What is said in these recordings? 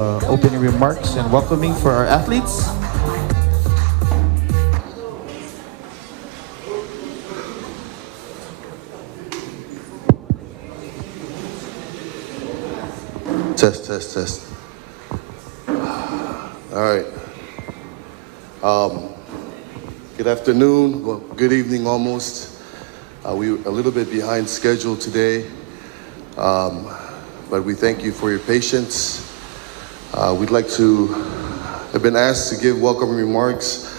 opening remarks and welcoming for our athletes. Test, test, test. All right. Good afternoon, well, good evening almost. We're a little bit behind schedule today, but we thank you for your patience. We'd like to have been asked to give welcome remarks.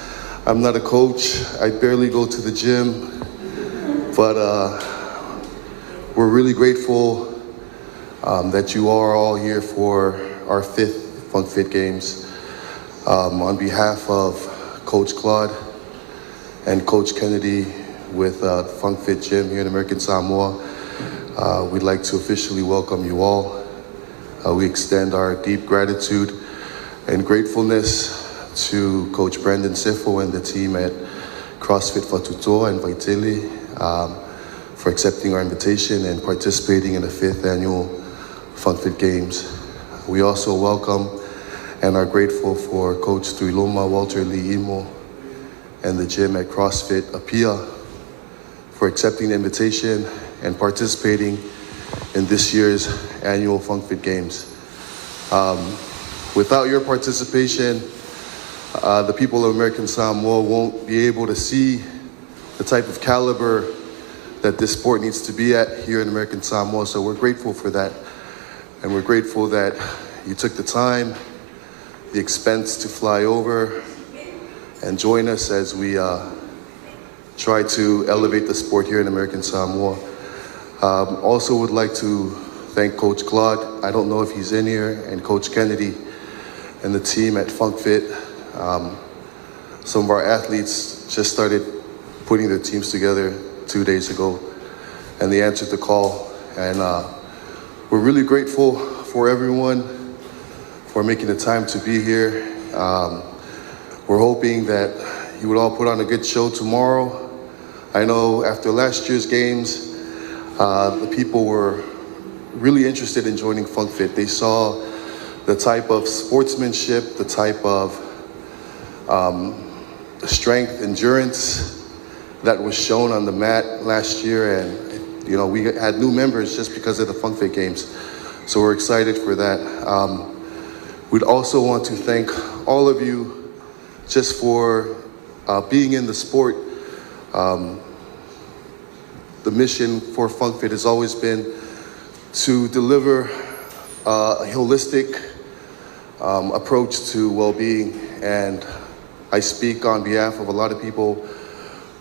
I'm not a coach. I barely go to the gym, but we're really grateful that you are all here for our 5th Funkfit Games. On behalf of Coach Claude and Coach Kennedy with Funkfit Gym here in American Samoa, we'd like to officially welcome you all. We extend our deep gratitude and gratefulness to Coach Brandon Sifo and the team at CrossFit Fatutoa and Vaitili for accepting our invitation and participating in the 5th annual Funkfit Games. We also welcome and are grateful for Coach Tuiloma Walter Lee Imo and the gym at CrossFit Apia for accepting the invitation and participating in this year's annual Funkfit Games. Without your participation, the people of American Samoa won't be able to see the type of caliber that this sport needs to be at here in American Samoa, so we're grateful for that. And we're grateful that you took the time, the expense to fly over and join us as we try to elevate the sport here in American Samoa. Also would like to thank Coach Claude. I don't know if he's in here, and Coach Kennedy and the team at Funkfit. Some of our athletes just started putting their teams together 2 days ago, and they answered the call. And we're really grateful for everyone for making the time to be here. We're hoping that you would all put on a good show tomorrow. I know after last year's games, the people were really interested in joining Funkfit. They saw the type of sportsmanship, the type of strength, endurance that was shown on the mat last year, and you know, we had new members just because of the Funkfit Games. So we're excited for that. We'd also want to thank all of you just for being in the sport. The mission for Funkfit has always been to deliver a holistic approach to well-being, and I speak on behalf of a lot of people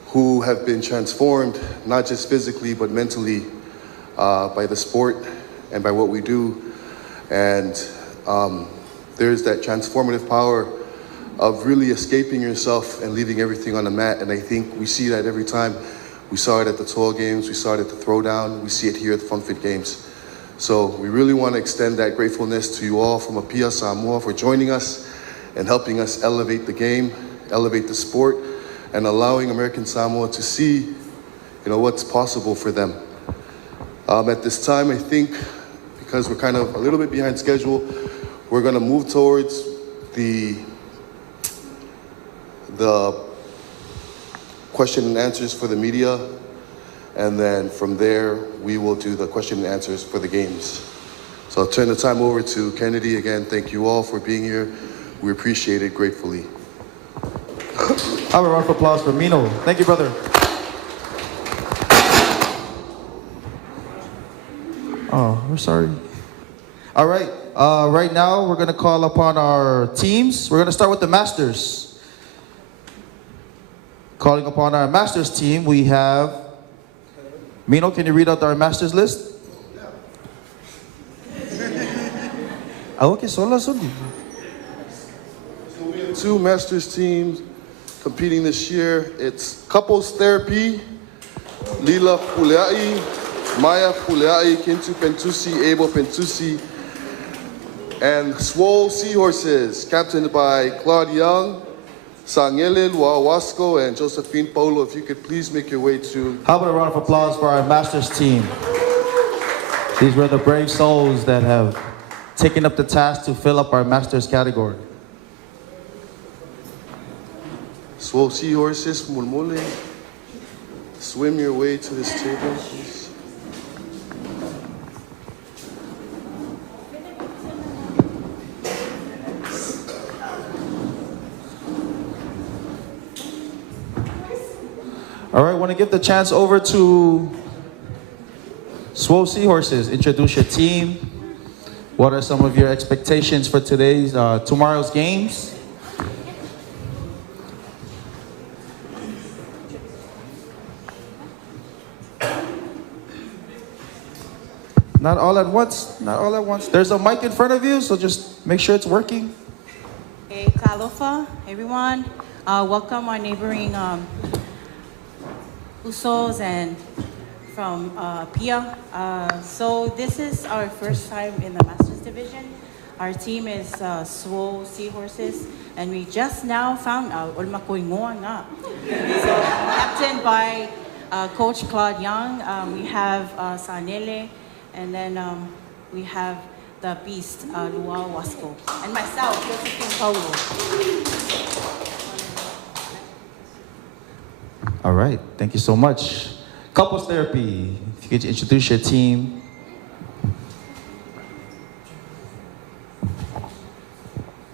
who have been transformed, not just physically, but mentally by the sport and by what we do. And there's that transformative power of really escaping yourself and leaving everything on the mat. And I think we see that every time. We saw it at the Toil Games, we saw it at the Throwdown, we see it here at the Funkfit Games. So we really want to extend that gratefulness to you all from Apia, Samoa, for joining us and helping us elevate the game, elevate the sport, and allowing American Samoa to see, what's possible for them. At this time, I think, because we're kind of a little bit behind schedule, we're going to move towards the question and answers for the media, and then from there, we will do the question and answers for the games. So I'll turn the time over to Kennedy. Again, thank you all for being here. We appreciate it gratefully. Have a round of applause for Mino. Thank you, brother. Oh, we're sorry. All right. Right now, we're going to call upon our teams. We're going to start with the Masters. Calling upon our Masters team, we have... Mino, can you read out our Masters list? So we have 2 Masters teams competing this year. It's Couples Therapy, Lila Puleai, Maya Puleai, Kintu Pentusi, Abel Pentusi, and Swole Seahorses, captained by Claude Young, Sangele Luawasco, and Josephine Paulo. If you could please make your way to... How about a round of applause for our Masters team? These were the brave souls that have taking up the task to fill up our Masters category. Swole Seahorses, Mulmule, swim your way to this table, please. All right, want to give the chance over to Swole Seahorses. Introduce your team. What are some of your expectations for tomorrow's games? Not all at once, not all at once. There's a mic in front of you, so just make sure it's working. Hey, Talofa, everyone. Welcome our neighboring Usos and from Pia. So this is our first time in the Masters Division. Our team is Swole Seahorses, and we just now found out So captained by Coach Claude Young. We have Sanele, and then we have the beast, Luau Wasco, and myself, Josephine Paulo. All right, thank you so much. Couples therapy, if you could introduce your team.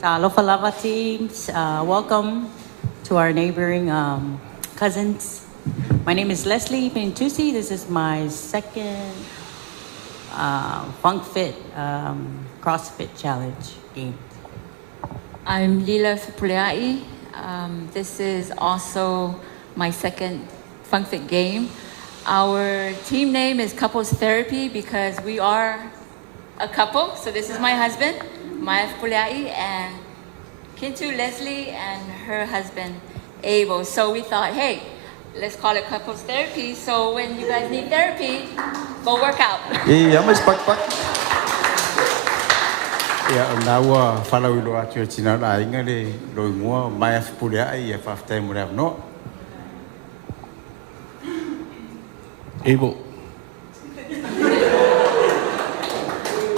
Alofa Lava teams, welcome to our neighboring cousins. My name is Leslie Pintusi. This is my second Funkfit CrossFit Challenge game. I'm Lila Fupuleai. This is also my second Funkfit game. Our team name is Couples Therapy because we are a couple. So this is my husband, Maya Fupuleai, and Kintu Leslie and her husband, Abel. So we thought, hey, let's call it Couples Therapy. So when you guys need therapy, go work out. Yeah, I'm pak. Ya nawa fala ulo atu tina la ingale lo mo mai fupulia ai e fafte mo no. Abel.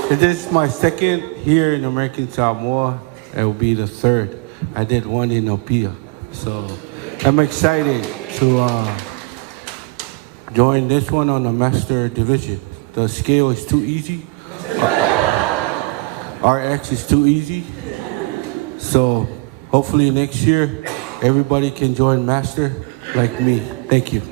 This is my second here in American Samoa. It will be the third. I did one in Opia. So I'm excited to join this one on the Master Division. The scale is too easy. RX is too easy. So hopefully next year, everybody can join Master like me. Thank you.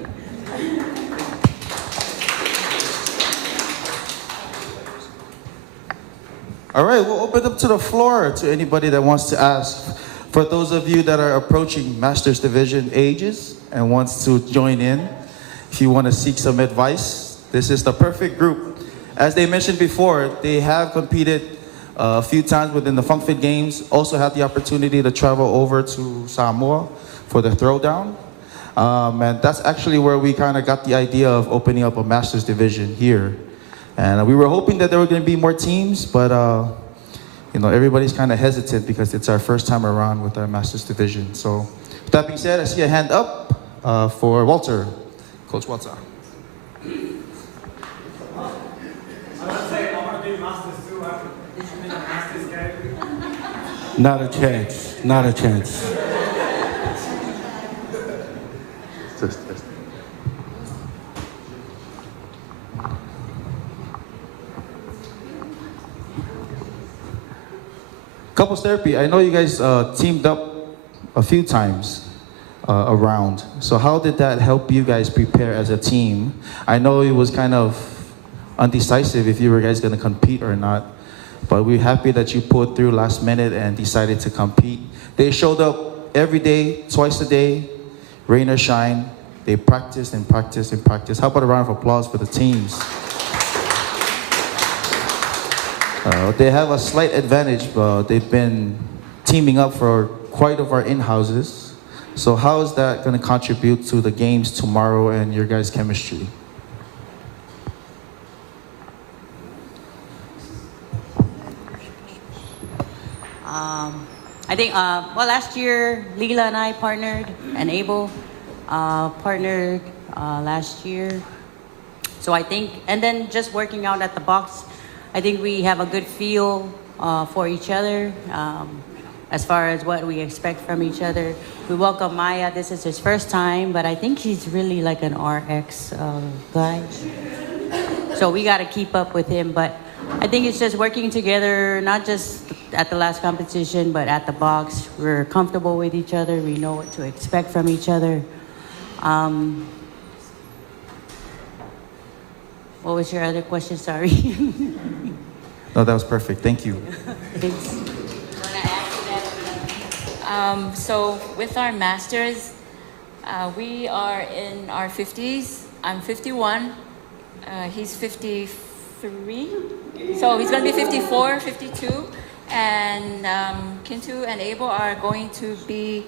All right, we'll open up to the floor to anybody that wants to ask. For those of you that are approaching Masters Division ages and wants to join in, if you want to seek some advice, this is the perfect group. As they mentioned before, they have competed a few times within the Funkfit Games, also had the opportunity to travel over to Samoa for the throwdown. And that's actually where we kind of got the idea of opening up a Masters Division here. And we were hoping that there were going to be more teams, but you know, everybody's kind of hesitant because it's our first time around with our Masters Division. So with that being said, I see a hand up for Walter, Coach Walter. Not a chance. Not a chance. Test. Couples therapy, I know you guys teamed up a few times around. So how did that help you guys prepare as a team? I know it was kind of undecisive if you were guys gonna compete or not, but we're happy that you pulled through last minute and decided to compete. They showed up every day, twice a day, rain or shine. They practiced and practiced and practiced. How about a round of applause for the teams? They have a slight advantage. They've been teaming up for quite of our in-houses. So how is that going to contribute to the games tomorrow and your guys' chemistry? I think, well, last year, Leela and I partnered, and Abel partnered last year. So I think, and then just working out at the box, I think we have a good feel for each other. As far as what we expect from each other. We welcome Maya. This is his first time, but I think he's really like an RX guy. So we got to keep up with him. But I think it's just working together, not just at the last competition, but at the box. We're comfortable with each other. We know what to expect from each other. What was your other question? Sorry. No, that was perfect. Thank you. Thanks. So with our masters, we are in our 50s. I'm 51. He's 53. So he's going to be 54, 52. And Kintu and Abel are going to be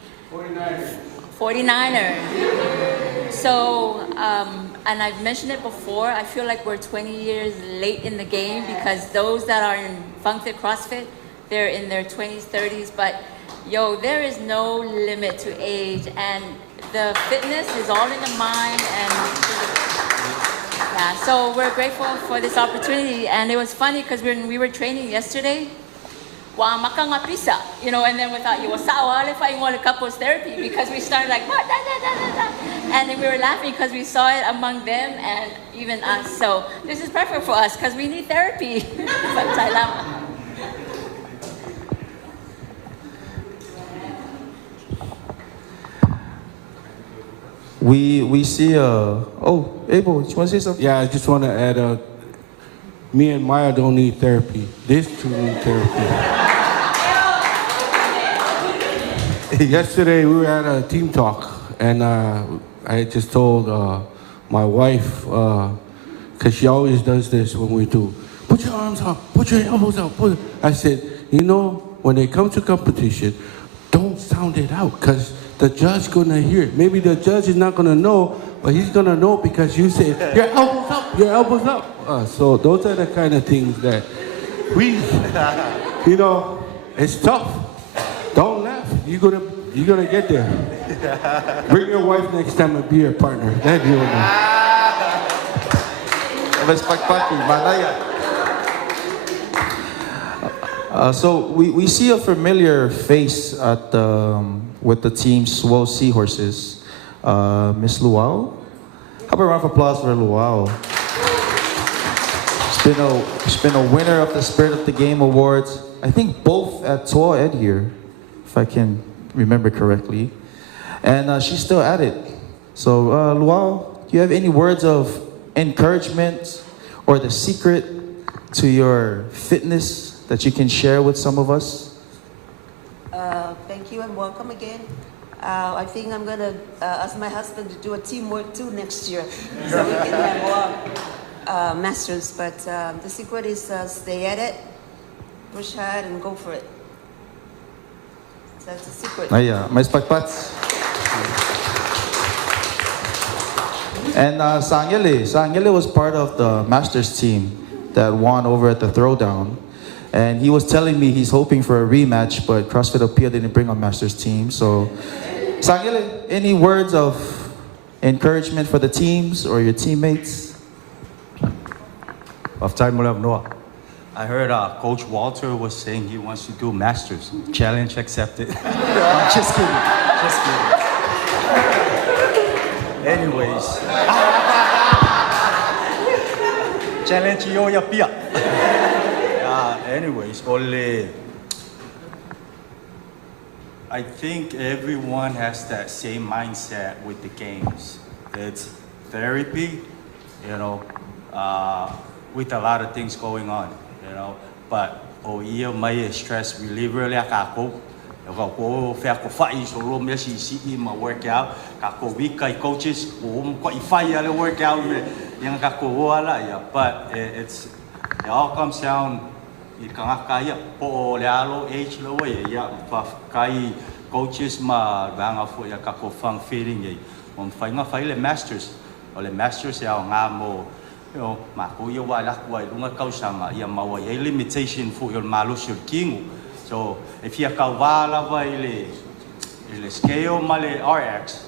49er. So, and I've mentioned it before, I feel like we're 20 years late in the game because those that are in Funkfit, CrossFit, they're in their 20s, 30s, but yo, there is no limit to age, and the fitness is all in the mind, and yeah, so we're grateful for this opportunity. And it was funny because when we were training yesterday, wa maka nga pisa, you know, and then we thought, if I want a couples therapy, because we started like, and then we were laughing because we saw it among them and even us. So this is perfect for us because we need therapy. We see oh, Abel, you want to say something? Yeah, I just want to add, me and Maya don't need therapy. These two need therapy. Yesterday we were at a team talk, and I just told my wife, because she always does this when we do, put your arms up, put your elbows up. I said, you know, when they come to competition, don't sound it out, because the judge gonna hear it. Maybe the judge is not gonna know, but he's gonna know because you say, your elbows up, your elbows up. So those are the kind of things that we, you know, it's tough. Don't laugh. You're gonna get there. Bring your wife next time and be your partner. Then you'll know. So we see a familiar face at with the team Swole Seahorses. Miss Luau. How about a round of applause for Luau? She's been a winner of the Spirit of the Game Awards. I think both at Toa Ed here, if I can remember correctly. And she's still at it. So Luau, do you have any words of encouragement or the secret to your fitness that you can share with some of us? Thank you and welcome again. I think I'm going to ask my husband to do a teamwork too next year so we can have more masters. But the secret is stay at it, push hard and go for it. So that's the secret. Mais patpats. And Sangele was part of the Masters team that won over at the Throwdown. And he was telling me he's hoping for a rematch, but CrossFit Appeal didn't bring a Masters team. So, Sangele, any words of encouragement for the teams or your teammates? Of time will have Noah. I heard Coach Walter was saying he wants to do Masters. Challenge accepted. I'm just kidding. Just kidding. Anyways. Challenge yo ya pia. Anyways, only I think everyone has that same mindset with the games. It's therapy, you know, with a lot of things going on, you know. But my stress reliever le kako. Ko fa ko fai so ro me si ma workout ka ko week coaches ko fai le workout yang ka ko wala ya, but it all comes down I kaya po lealo age lo ya pa kai coaches ma banga fo ya ka ko Funkfit ye fai le masters o le masters ya nga mo yo ma ko yo wala ko lunga kausanga ya ma wa limitation fo yo malo shirkingu. So if you ka wala va ile scale male RX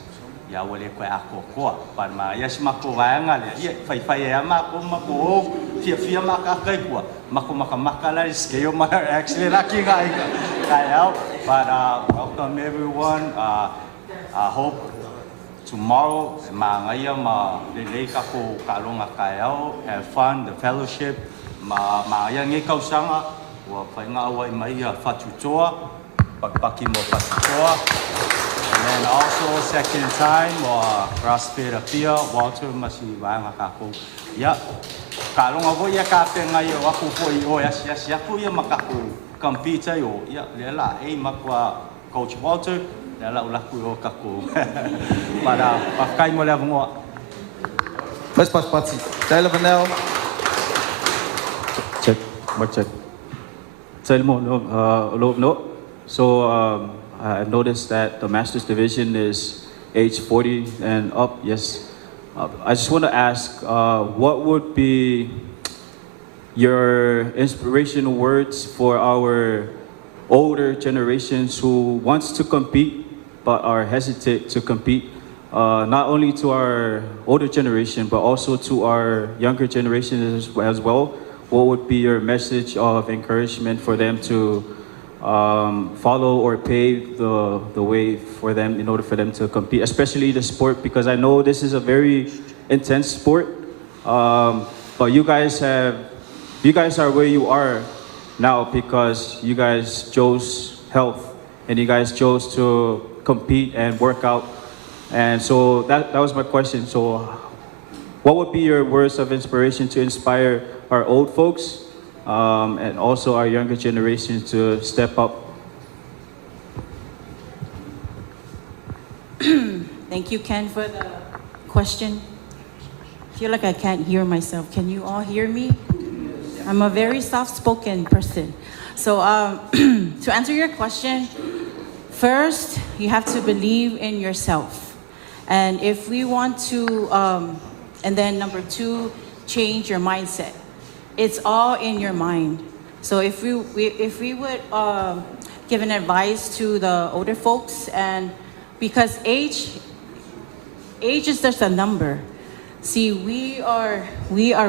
ya wale ko ako ko par ma ya ma ko va nga le ya fai ya ma ko fia ma ka kai ko Makumakamakalas kayo man actually lucky kayo. But welcome everyone. I hope tomorrow mangaya relay ka po kalunga kayo. Have fun, the fellowship. Mangaya ngikaw sanga. Wa painga away maya fatutoa. Pagpaki mo fatutoa. And then also second time CrossFit apia Walter masiwanga kako. Ya kalong ako ya kape ngayo ako po ya po ya makaku compete yo ya lela makwa coach Walter lela ulah ko kako. Para pakai mo lang mo. Let's pass Patsy. Tyler Vanel. Check, mic check. No. So I noticed that the Masters division is age 40 and up. Yes. I just want to ask, what would be your inspirational words for our older generations who wants to compete but are hesitant to compete? Not only to our older generation, but also to our younger generation as well. What would be your message of encouragement for them to follow or pave the way for them in order for them to compete, especially the sport, because I know this is a very intense sport. But you guys are where you are now because you guys chose health and you guys chose to compete and work out. And so that was my question. So what would be your words of inspiration to inspire our old folks and also our younger generation to step up? Thank you, Ken, for the question. I feel like I can't hear myself. Can you all hear me? I'm a very soft-spoken person. So to answer your question, first, you have to believe in yourself. And if we want to, and then number two, change your mindset. It's all in your mind. So if we would give an advice to the older folks, and because age is just a number. See, we are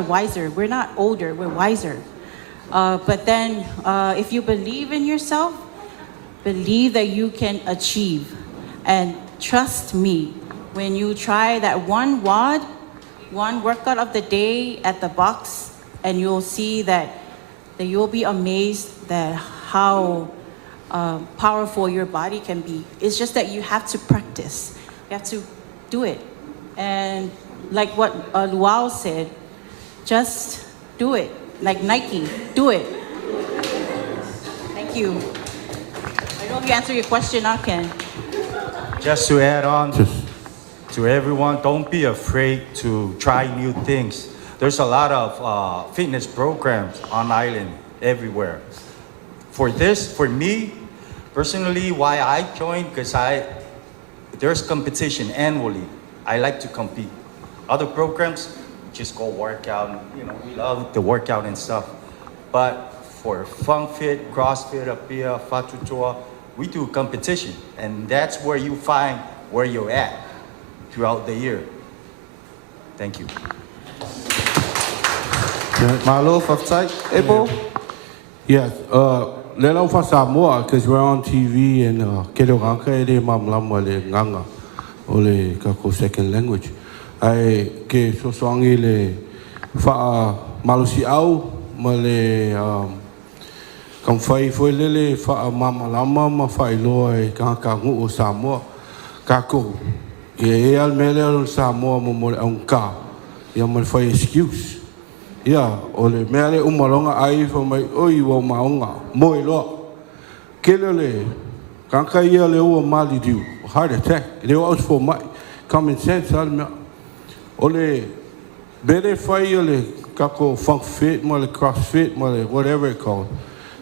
wiser. We're not older, we're wiser. But then if you believe in yourself, believe that you can achieve. And trust me, when you try that one workout of the day at the box, and you'll see that you'll be amazed that how powerful your body can be. It's just that you have to practice. You have to do it. And like what Luau said, just do it. Like Nike, do it. Thank you. I don't know if you answer your question, Ken. Just to add on to everyone, don't be afraid to try new things. There's a lot of fitness programs on island everywhere. For me, personally, why I joined, because there's competition annually. I like to compete. Other programs, just go work out. We love the workout and stuff. But for Funkfit, CrossFit, Apia, Fatutoa, we do competition. And that's where you find where you're at throughout the year. Thank you. Malo of Zeit. April? Yes, Lelo fa Samoa, because we're on TV and Kedo Ranka ere mamlama le nganga o le kako second language. Ai ke sosoangi le fa malusi au ma le kam fai foi lele fa mamalama ma fai loe ka ngu o Samoa kako e al mele o Samoa mo mo onka ia ma fai excuse. Yeah, ole mele umalonga ai fa mai oi wa maonga moi lo kelele kanka ia le o mali diu heart attack le was for my common sense al me ole bere fai ole kako Funkfit mo le CrossFit mo le whatever it called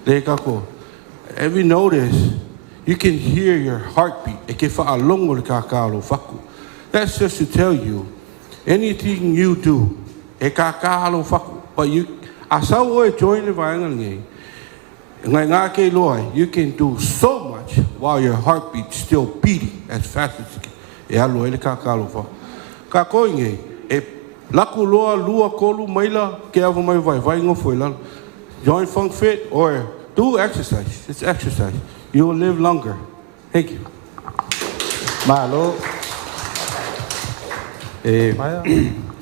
le kako every notice you can hear your heartbeat e ke fa alongo le kakalo faku. That's just to tell you anything you do e kakalo faku. But you, asa o join the violin ngai ke loa, you can do so much while your heartbeat still beating as fast as you can. E alo ele kakalo fa. Ka koinge e laku loa lua kolu maila ke ava mai vai ngo foi la. join Funkfit or do exercise. It's exercise. You will live longer. Thank you. Mahalo.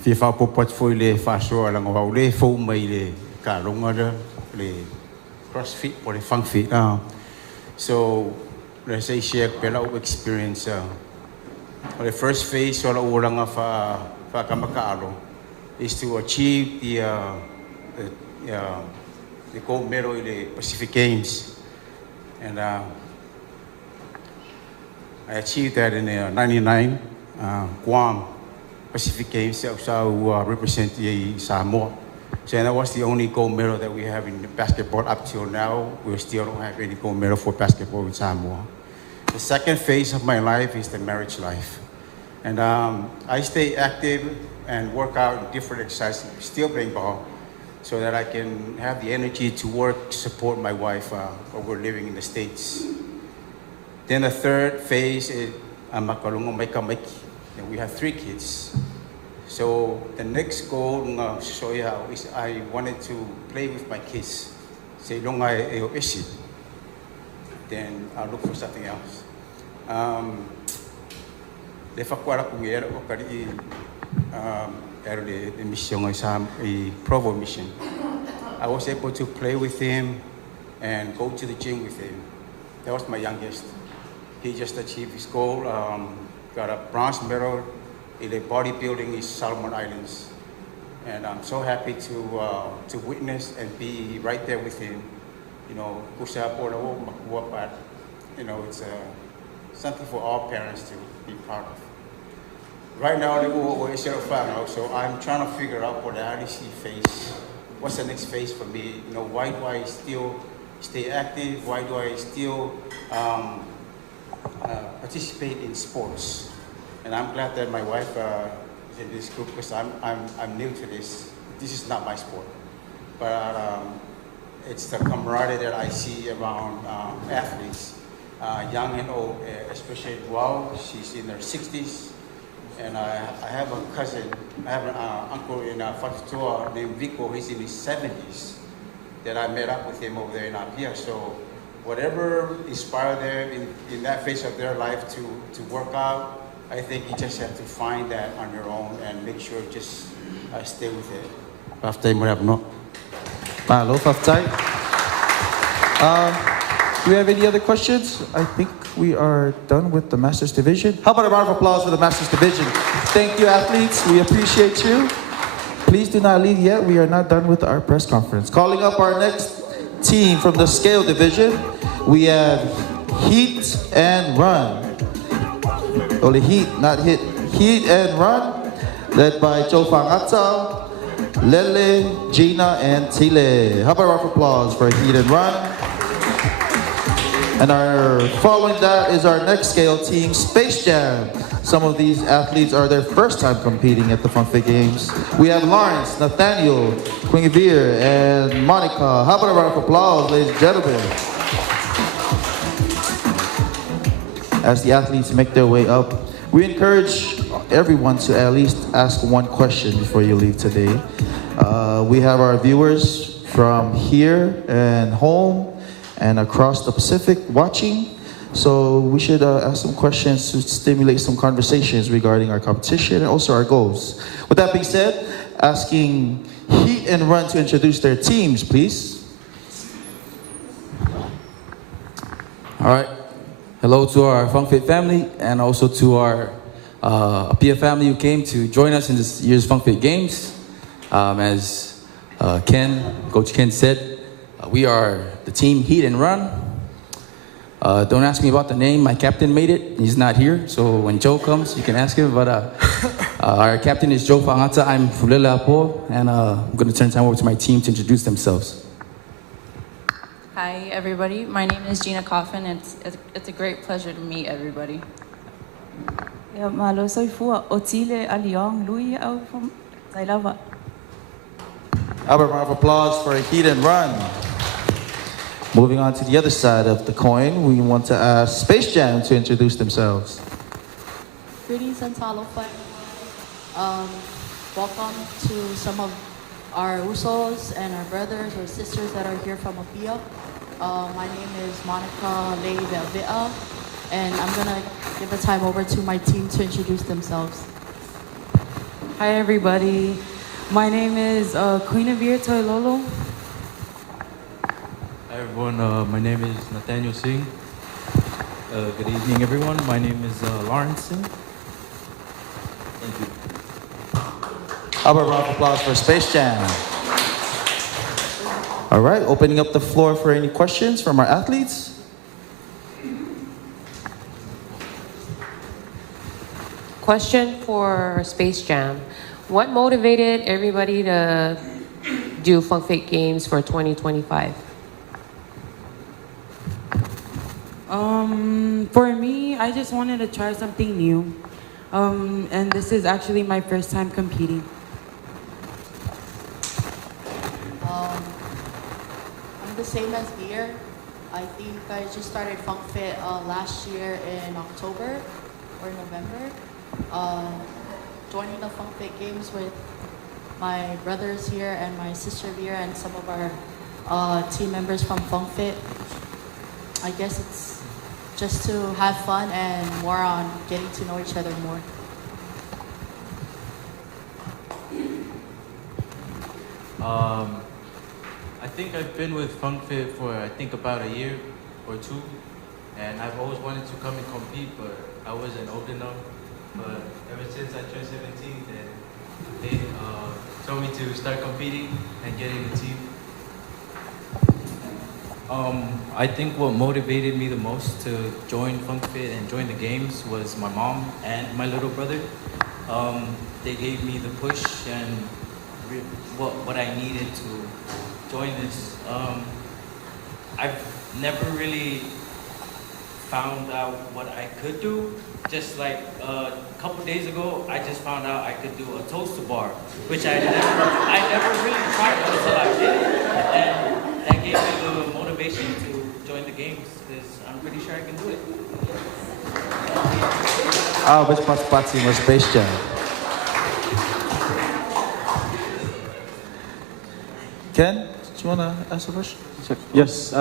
Fi fa popat foi le fa so la ngo le fo mai le ka longa le CrossFit or le Funkfit. So let's say share pela experience. The first phase so la uranga fa kamakaalo is to achieve the gold medal in the Pacific Games, and I achieved that in '99 Guam Pacific Games. So represent the Samoa. So that was the only gold medal that we have in basketball up till now. We still don't have any gold medal for basketball in Samoa. The second phase of my life is the marriage life. And I stay active and work out in different exercises, still playing ball, so that I can have the energy to work, to support my wife while we're living in the States. Then the third phase is and we have 3 kids. So the next goal is I wanted to play with my kids. Say long then I'll look for something else. Le fakuara kuera o kari the mission is Provo mission. I was able to play with him and go to the gym with him. That was my youngest. He just achieved his goal. Got a bronze medal in the bodybuilding in Solomon Islands, and I'm so happy to witness and be right there with him. You know, it's something for all parents to be proud of. Right now, so I'm trying to figure out what the RDC phase. What's the next phase for me? You know, why do I still stay active? Why do I still participate in sports? And I'm glad that my wife is in this group because I'm new to this. This is not my sport, but it's the camaraderie that I see around athletes, young and old, especially Wow. She's in her 60s. And I have a cousin, I have an uncle in Fatutua named Vico. He's in his 70s that I met up with him over there in Apia. So whatever inspired them in that phase of their life to work out, I think you just have to find that on your own and make sure just stay with it. Mahalo, Faftai. Do we have any other questions? I think we are done with the Masters Division. How about a round of applause for the Masters Division? Thank you, athletes. We appreciate you. Please do not leave yet. We are not done with our press conference. Calling up our next team from the Scale Division, we have Heat and Run. Only Heat, not Hit. Heat and Run, led by Joe Fangata, Lele, Gina, and Tile. How about a round of applause for Heat and Run? And following that is our next scale team, Space Jam. Some of these athletes are their first time competing at the Funkfit Games. We have Lawrence, Nathaniel, Quingevere, and Monica. How about a round of applause, ladies and gentlemen? As the athletes make their way up, we encourage everyone to at least ask one question before you leave today. We have our viewers from here and home and across the Pacific watching. So we should ask some questions to stimulate some conversations regarding our competition and also our goals. With that being said, asking Heat and Run to introduce their teams, please. All right. Hello to our Funkfit family and also to our Apia family who came to join us in this year's Funkfit Games. As Coach Ken said, we are the team Heat and Run. Don't ask me about the name. My captain made it. He's not here. So when Joe comes, you can ask him. But our captain is Joe Fangata. I'm Fulela Apo. And I'm going to turn time over to my team to introduce themselves. Hi, everybody. My name is Gina Coffin. It's a great pleasure to meet everybody. Malo soy fua Otile Aliong Louis from Tailava. How about a round of applause for Heat and Run? Moving on to the other side of the coin, we want to ask Space Jam to introduce themselves. Greetings and talofa. Welcome to some of our Usos and our brothers or sisters that are here from Apia. My name is Monica Lei Velvea, and I'm gonna give the time over to my team to introduce themselves. Hi everybody, my name is Queen Avir Toilolo. Hi everyone, my name is Nathaniel Singh. Good evening everyone, my name is Lawrence Singh. Thank you. How about a round of applause for Space Jam? All right, opening up the floor for any questions from our athletes. Question for Space Jam. What motivated everybody to do Funkfit Games for 2025? For me, I just wanted to try something new. And this is actually my first time competing. I'm the same as Beer. I think I just started Funkfit last year in October or November. Joining the Funkfit Games with my brothers here and my sister Beer and some of our team members from Funkfit. I guess it's just to have fun and more on getting to know each other more. I think I've been with Funkfit for about a year or two, and I've always wanted to come and compete, but I wasn't old enough. But ever since I turned 17, then they told me to start competing and getting a team. I think what motivated me the most to join Funkfit and join the games was my mom and my little brother. They gave me the push and what I needed to join this. I've never really found out what I could do. Just like a couple days ago, I just found out I could do a toaster bar, which I never really tried until I did it, and that gave me the motivation to join the games because I'm pretty sure I can do it. Bez participacji na Space Jam. Ken, do you want to ask a question? Yes.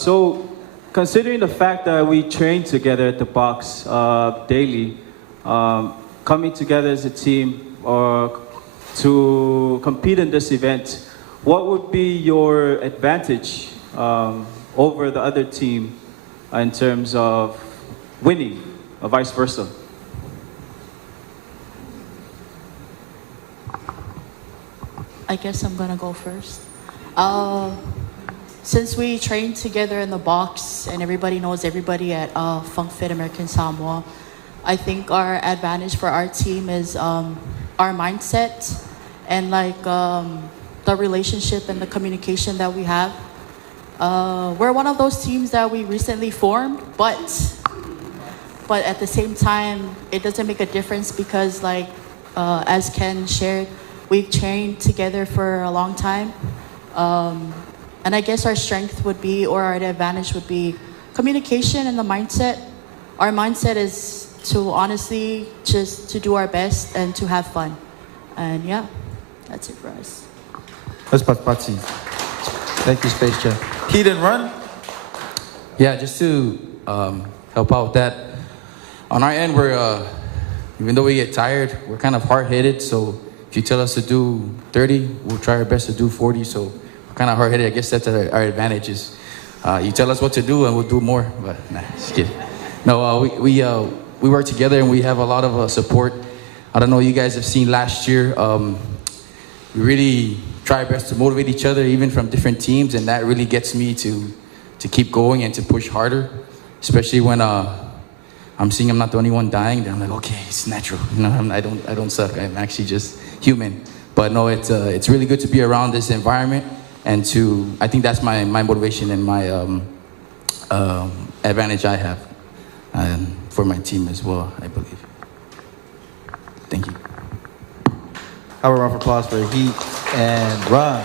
So, considering the fact that we train together at the box daily, coming together as a team to compete in this event, what would be your advantage over the other team in terms of winning, or vice versa? I guess I'm gonna go first. Since we train together in the box and everybody knows everybody at Funkfit American Samoa, I think our advantage for our team is our mindset and the relationship and the communication that we have. We're one of those teams that we recently formed, but at the same time, it doesn't make a difference because as Ken shared, we've trained together for a long time. And I guess our strength would be, or our advantage would be, communication and the mindset. Our mindset is to honestly just to do our best and to have fun. And yeah, that's it for us. Bez participacji. Thank you, Space Jam. Heat and run. Yeah, just to help out with that. On our end, we're even though we get tired, we're kind of hard-headed. So if you tell us to do 30, we'll try our best to do 40. So we're kind of hard-headed. I guess that's our advantages. You tell us what to do, and we'll do more. But nah, just kidding. No, we work together, and we have a lot of support. I don't know. You guys have seen last year. We really try our best to motivate each other, even from different teams, and that really gets me to keep going and to push harder, especially when I'm seeing I'm not the only one dying. Then I'm like, okay, it's natural. You know, I don't suck. I'm actually just human. But no, it's really good to be around this environment, and I think that's my motivation and my advantage I have, and for my team as well, I believe. Thank you. Have a round of applause for Heat and Run.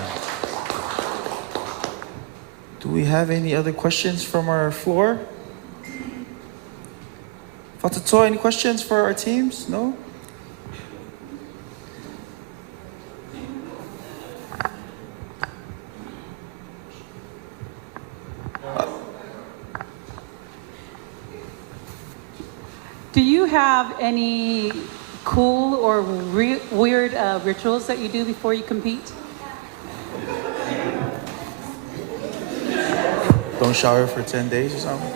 Do we have any other questions from our floor? Fatatoy, any questions for our teams? No? Do you have any cool or weird rituals that you do before you compete? Don't shower for 10 days or something?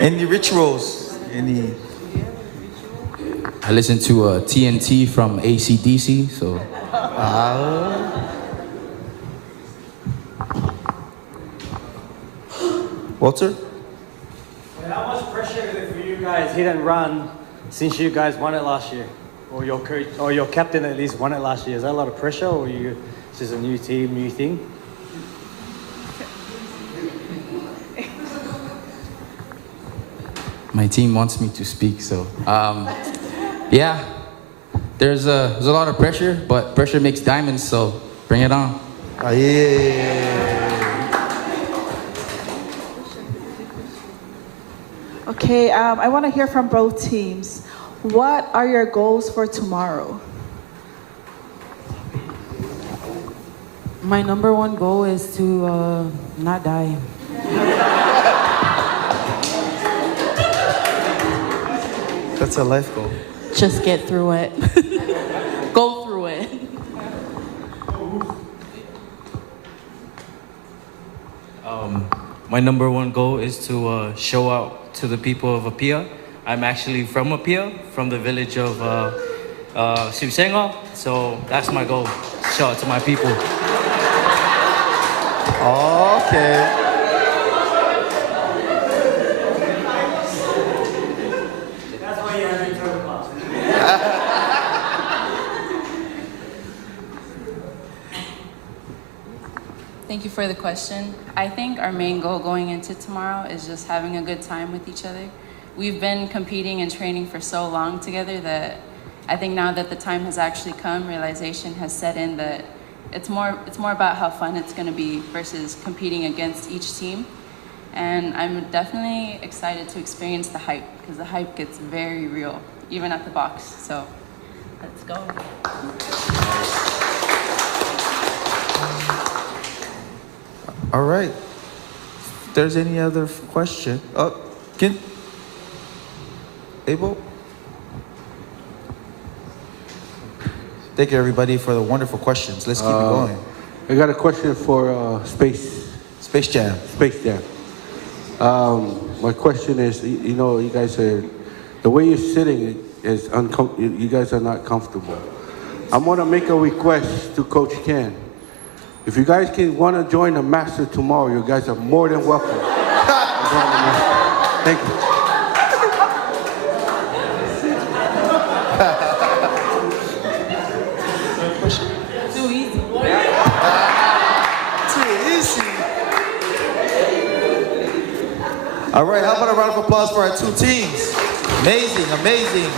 Any rituals? Any? I listen to TNT from AC/DC, so. Walter? How much pressure is it for you guys hit and run since you guys won it last year? Or your coach, or your captain at least won it last year? Is that a lot of pressure, or it's just a new team, new thing? My team wants me to speak, so yeah. There's a lot of pressure, but pressure makes diamonds, so bring it on. Okay, I want to hear from both teams. What are your goals for tomorrow? My number one goal is to not die. That's a life goal. Just get through it. Go through it. My number one goal is to show out to the people of Apia. I'm actually from Apia, from the village of Simsenga, so that's my goal. Show out to my people. Okay. That's why you have your turn class. Thank you for the question. I think our main goal going into tomorrow is just having a good time with each other. We've been competing and training for so long together that I think now that the time has actually come, realization has set in that it's more about how fun it's going to be versus competing against each team. And I'm definitely excited to experience the hype, because the hype gets very real, even at the box. So let's go. All right. If there's any other question? Abel? Thank you, everybody, for the wonderful questions. Let's keep it going. I got a question for Space Jam. Space Jam. My question is, you know, you guys are, the way you're sitting is uncomfortable. You guys are not comfortable. I'm going to make a request to Coach Ken. If you guys want to join the Master tomorrow, you guys are more than welcome. Thank you. Too easy. Too easy. All right, how about a round of applause for our two teams? Amazing, amazing.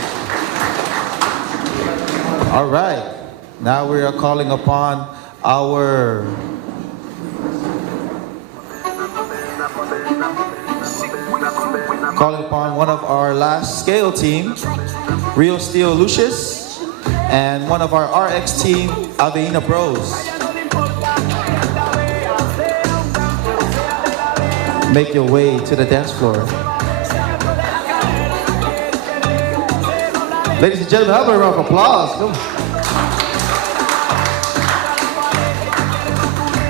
All right, now we are calling upon our one of our last scale team, Real Steel Lucius, and one of our RX team, Aveina Bros. Make your way to the dance floor. Ladies and gentlemen, how about a round of applause? Come.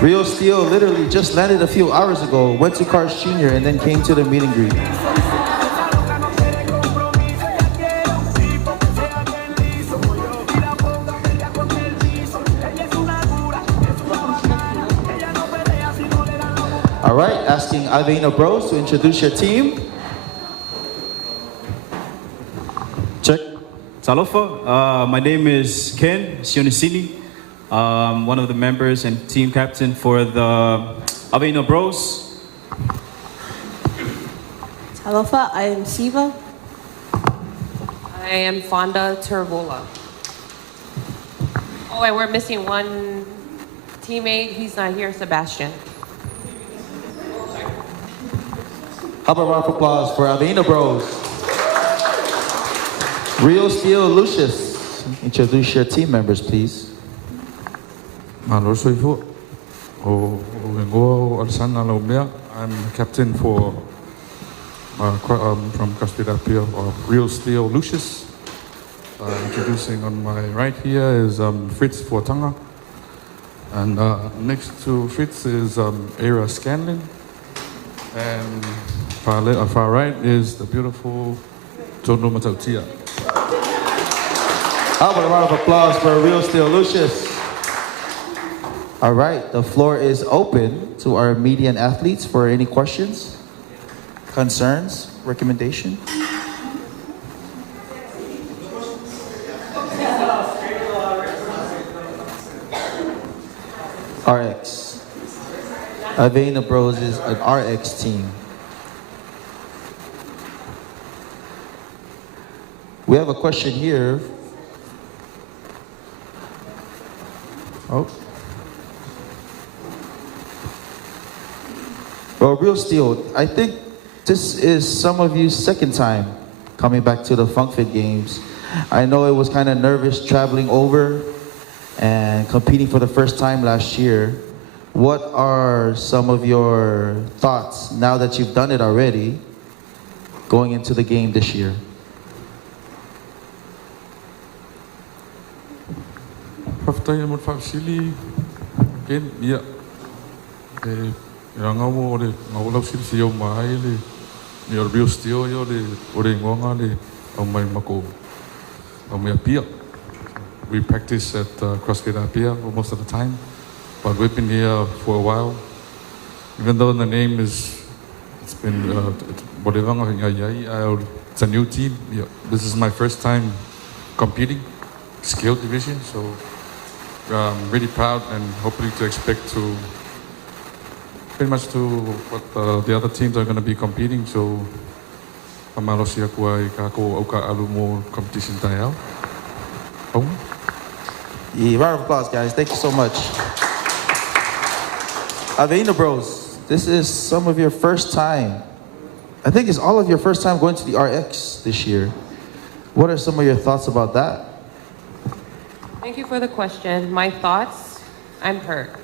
Real Steel literally just landed a few hours ago, went to Cars Jr., and then came to the meet and greet. All right, asking Aveina Bros to introduce your team. Check. Talofa. My name is Ken Sionisini. One of the members and team captain for the Aveina Bros. Talofa, I am Siva. I am Fonda Turvola. Oh, and we're missing one teammate. He's not here, Sebastian. How about a round of applause for Aveina Bros? Real Steel Lucius. Introduce your team members, please. Malo soy po. O vengo alsan na laumia. I'm captain for from Castellapia, Real Steel Lucius. Introducing on my right here is Fritz Fortanga. And next to Fritz is Era Scanlon. And far right is the beautiful Tono Matautia. How about a round of applause for Real Steel Lucius? All right, the floor is open to our median athletes for any questions, concerns, recommendation. RX. Avena Bros is an RX team. We have a question here. Oh. Well, Real Steel, I think this is some of you second time coming back to the Funkfit Games. I know it was kind of nervous traveling over and competing for the first time last year. What are some of your thoughts now that you've done it already going into the game this year? Haftai naman sili ken ya ranga mo ore ngaulau sili sio mai le ni Real Steel yo le ore ngonga le au mai mako au mai pia. We practice at CrossFit Apia for most of the time, but we've been here for a while. Even though the name it's been it's a new team. Yeah, this is my first time competing scale division, so I'm really proud and hoping to expect to pretty much to what the other teams are going to be competing. So pamalosia kuai kako oka alumo competition tayo. Yeah, round of applause, guys. Thank you so much. Avena Bros, this is some of your first time. I think it's all of your first time going to the RX this year. What are some of your thoughts about that? Thank you for the question. My thoughts, I'm hurt.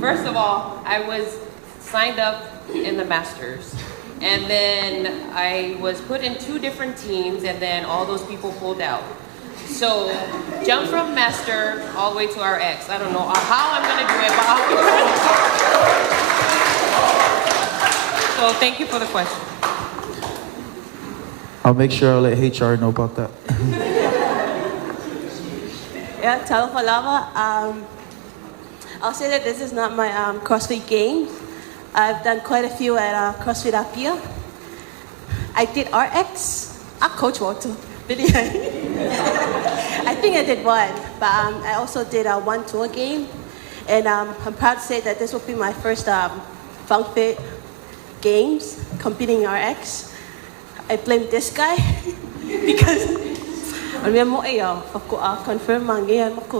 First of all, I was signed up in the Masters. And then I was put in 2 different teams, and then all those people pulled out. So, jump from Master all the way to RX. I don't know how I'm going to do it, but I'll do it. So, thank you for the question. I'll make sure I'll let HR know about that. Yeah, Talafalava. I'll say that this is not my CrossFit Games. I've done quite a few at CrossFit Apia. I did RX. I coach Walter. I think I did 1, but I also did 1 tour game. And I'm proud to say that this will be my first Funkfit Games competing in RX. I blame this guy because I'm confirm my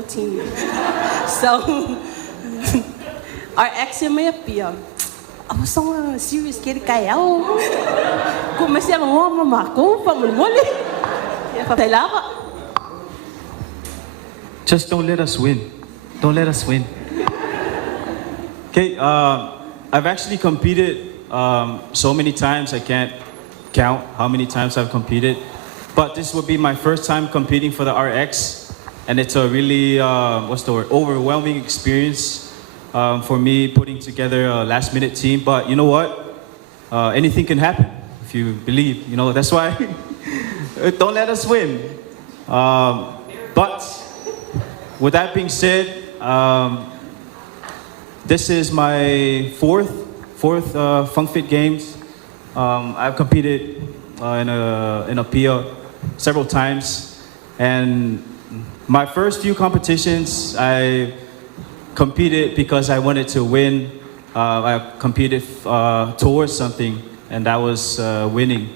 team. So RX in my appeal. I was so serious kid kaya ako. Kung masya mga mama ko, pamulmuli. Just don't let us win. Don't let us win. Okay, I've actually competed so many times I can't count how many times I've competed. But this will be my first time competing for the RX, and it's a really, overwhelming experience for me putting together a last-minute team. But you know what? Anything can happen if you believe. You know, that's why don't let us win. But with that being said, this is my fourth Funkfit Games. I've competed in a PIA several times, and my first few competitions I competed because I wanted to win. I competed towards something, and that was winning.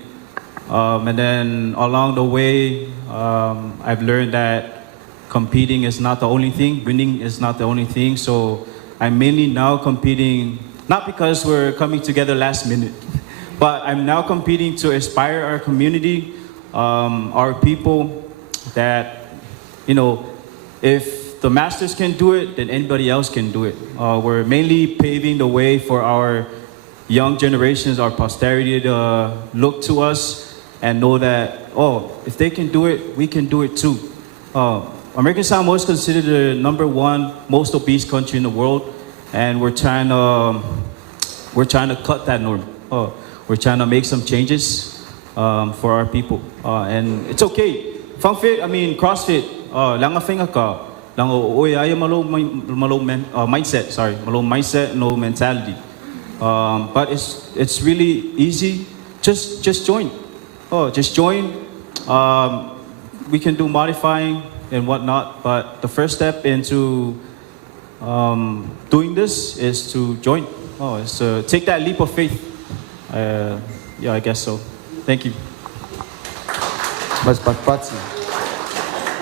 And then along the way, I've learned that competing is not the only thing, winning is not the only thing. So I'm mainly now competing, not because we're coming together last minute, but I'm now competing to inspire our community, our people, that, you know, if the Masters can do it, then anybody else can do it. We're mainly paving the way for our young generations, our posterity to look to us and know that, oh, if they can do it, we can do it too. American Samoa is considered the #1 most obese country in the world, and we're trying to cut that norm. We're trying to make some changes for our people, and it's okay. Funkfit, I mean CrossFit, langa finga ka, langa oya malo mindset. Sorry, malo mindset, no mentality. But it's really easy. Just join. Just join. We can do modifying and whatnot, but the first step into doing this is to join. It's to take that leap of faith. Yeah, I guess so. Thank you.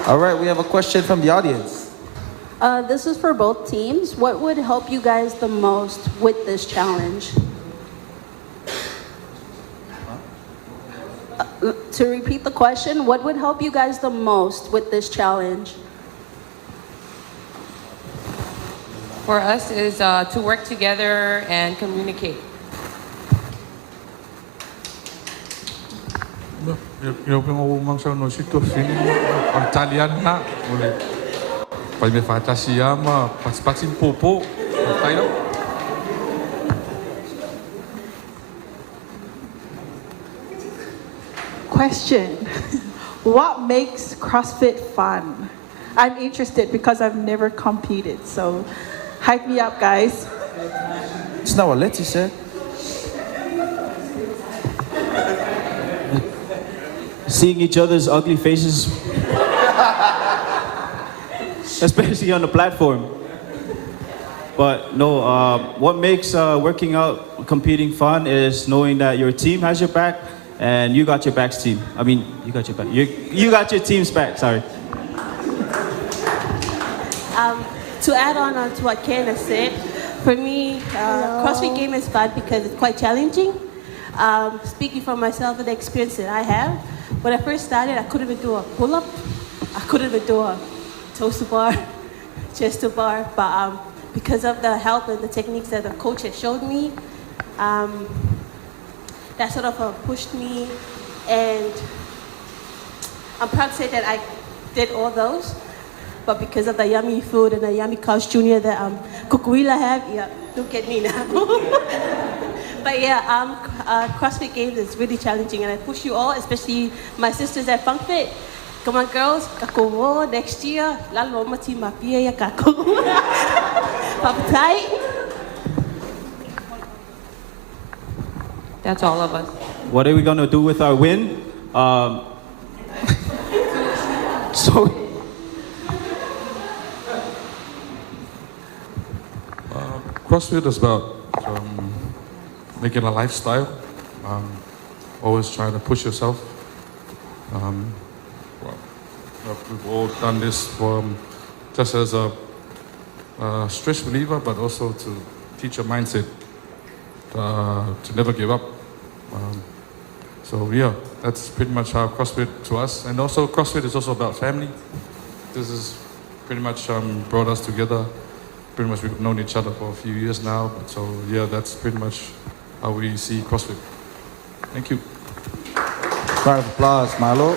All right, we have a question from the audience. This is for both teams. What would help you guys the most with this challenge? To repeat the question, what would help you guys the most with this challenge? For us is to work together and communicate. Eu pengo mang sa no sito fini ang Italian na uli. Pai me fata siama patin popo. Tayo. Question. What makes CrossFit fun? I'm interested because I've never competed, so hype me up, guys. It's not what Letty said. Seeing each other's ugly faces, especially on the platform. But no, what makes working out, competing fun is knowing that your team has your back and you got your back's team. I mean, you got your back. You got your team's back, sorry. To add on to what Ken has said, for me, CrossFit game is fun because it's quite challenging. Speaking for myself and the experience that I have, when I first started, I couldn't even do a pull-up. I couldn't even do a toes to bar, chest to bar. But because of the help and the techniques that the coach has showed me, that sort of pushed me. And I'm proud to say that I did all those. But because of the yummy food and the yummy Carl's Jr. that Kukuila have, yeah, look at me now. But yeah, CrossFit Games is really challenging, and I push you all, especially my sisters at Funkfit. Come on, girls, kako next year, lalo mati mapia ya kako. Papatai. That's all of us. What are we gonna do with our win? CrossFit is about making a lifestyle. Always trying to push yourself. We've all done this just as a stress reliever, but also to teach your mindset to never give up. So yeah, that's pretty much how CrossFit to us. And also CrossFit is also about family. This is pretty much brought us together. Pretty much we've known each other for a few years now. So yeah, that's pretty much how we see CrossFit. Thank you. Round of applause, Milo.